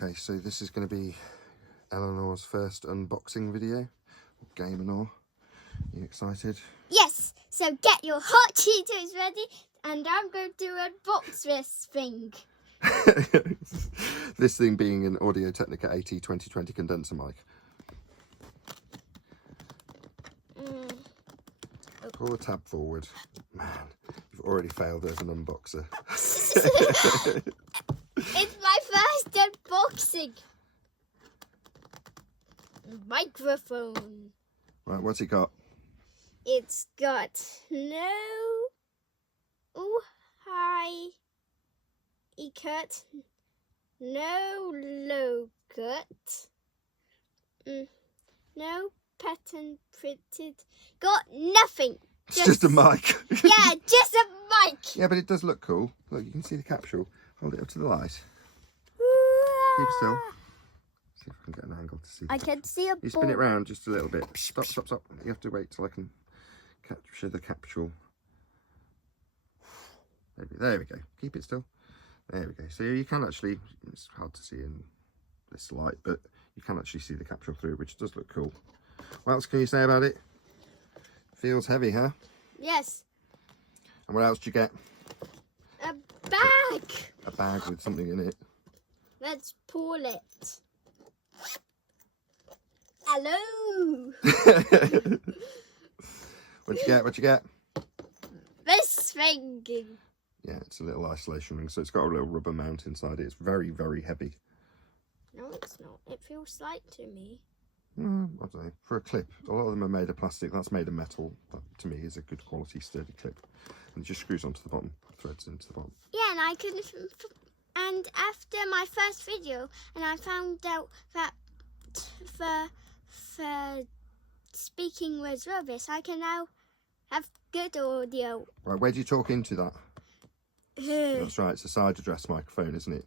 Okay, so this is going to be Eleanor's first unboxing video. Gameanor. You excited? Yes, so get your hot Cheetos ready and I'm going to unbox this thing. This thing being an Audio-Technica AT2020 condenser mic. Pull the tab forward. Man, you've already failed as an unboxer. It's my first unboxing. Microphone. Right, what's it got? It's got no high cut, no low cut, no pattern printed, got nothing. It's just a mic. Yeah, just a mic. Yeah, but it does look cool. Look, you can see the capsule. Hold it up to the light. Keep still. See if I can get an angle to see. I can see a You spin it round just a little bit. Stop, stop, stop. You have to wait till I can capture the capsule. There we go. Keep it still. There we go. So you can actually, it's hard to see in this light, but you can actually see the capsule through, which does look cool. What else can you say about it? Feels heavy, huh? Yes. And what else did you get? A bag. A bag with something in it. Let's pull it. Hello. What'd you get? What'd you get? This thing. Yeah, it's a little isolation ring, so it's got a little rubber mount inside it. It's very, very heavy. No, it's not. It feels light to me. I don't know. For a clip, a lot of them are made of plastic. That's made of metal. That, to me, is a good quality, sturdy clip. And it just screws onto the bottom, threads into the bottom. Yeah, and I can. And after my first video, and I found out that for speaking was rubbish, I can now have good audio. Right, where do you talk into that? That's right. It's a side address microphone, isn't it?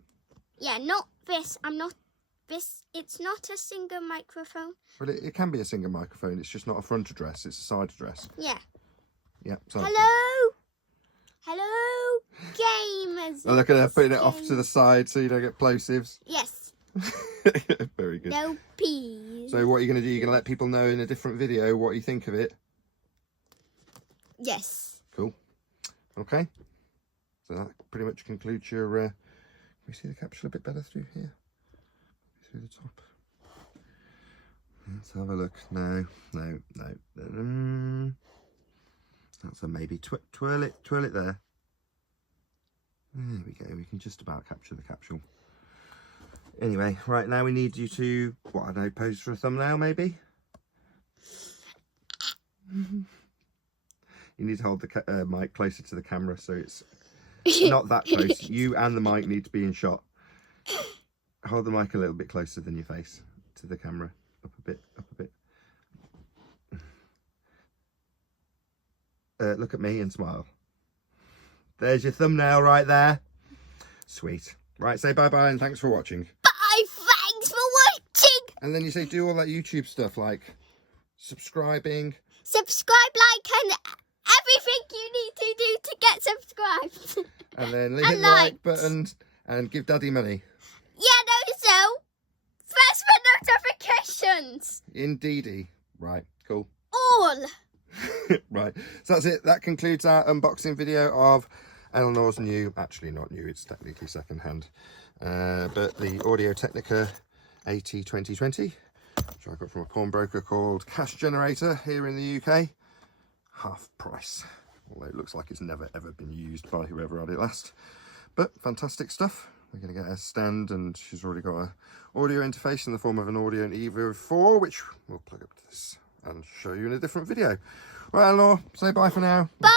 Yeah, not this. I'm not. This, it's not a single microphone. Well, it can be a single microphone. It's just not a front address. It's a side address. Yeah. Yeah. So Hello. Hello, gamers. oh, look at her putting it off to the side so you don't get plosives. Yes. Very good. No peas. So what are you going to do? You're going to let people know in a different video what you think of it? Yes. Cool. Okay. So that pretty much concludes your... Can we see the capsule a bit better through here? Through the top. Let's have a look. No. That's a maybe. Twirl it there. There we go. We can just about capture the capsule. Anyway, right now we need you to, what, I don't know, pose for a thumbnail maybe? You need to hold the mic closer to the camera so it's not that close. You and the mic need to be in shot. Hold the mic a little bit closer than your face to the camera. Up a bit, up a bit. Look at me and smile. There's your thumbnail right there. Sweet. Right, say bye-bye and thanks for watching. Bye, thanks for watching. And then you say do all that YouTube stuff like subscribing. Subscribe, like, and everything you need to do to get subscribed. And then hit the like button and give Daddy money. Yeah, no, so press the notifications. Indeedy. Right, cool. All. Right, so that's it. That concludes our unboxing video of Eleanor's new, actually not new, it's technically second hand, but the Audio-Technica AT2020, which I got from a pawnbroker called Cash Generator here in the UK. Half price, although it looks like it's never ever been used by whoever had it last. But fantastic stuff. We're going to get a stand, and she's already got an audio interface in the form of an Audio Evo 4, which we'll plug up to this and show you in a different video. Right, Eleanor, say bye for now. Bye.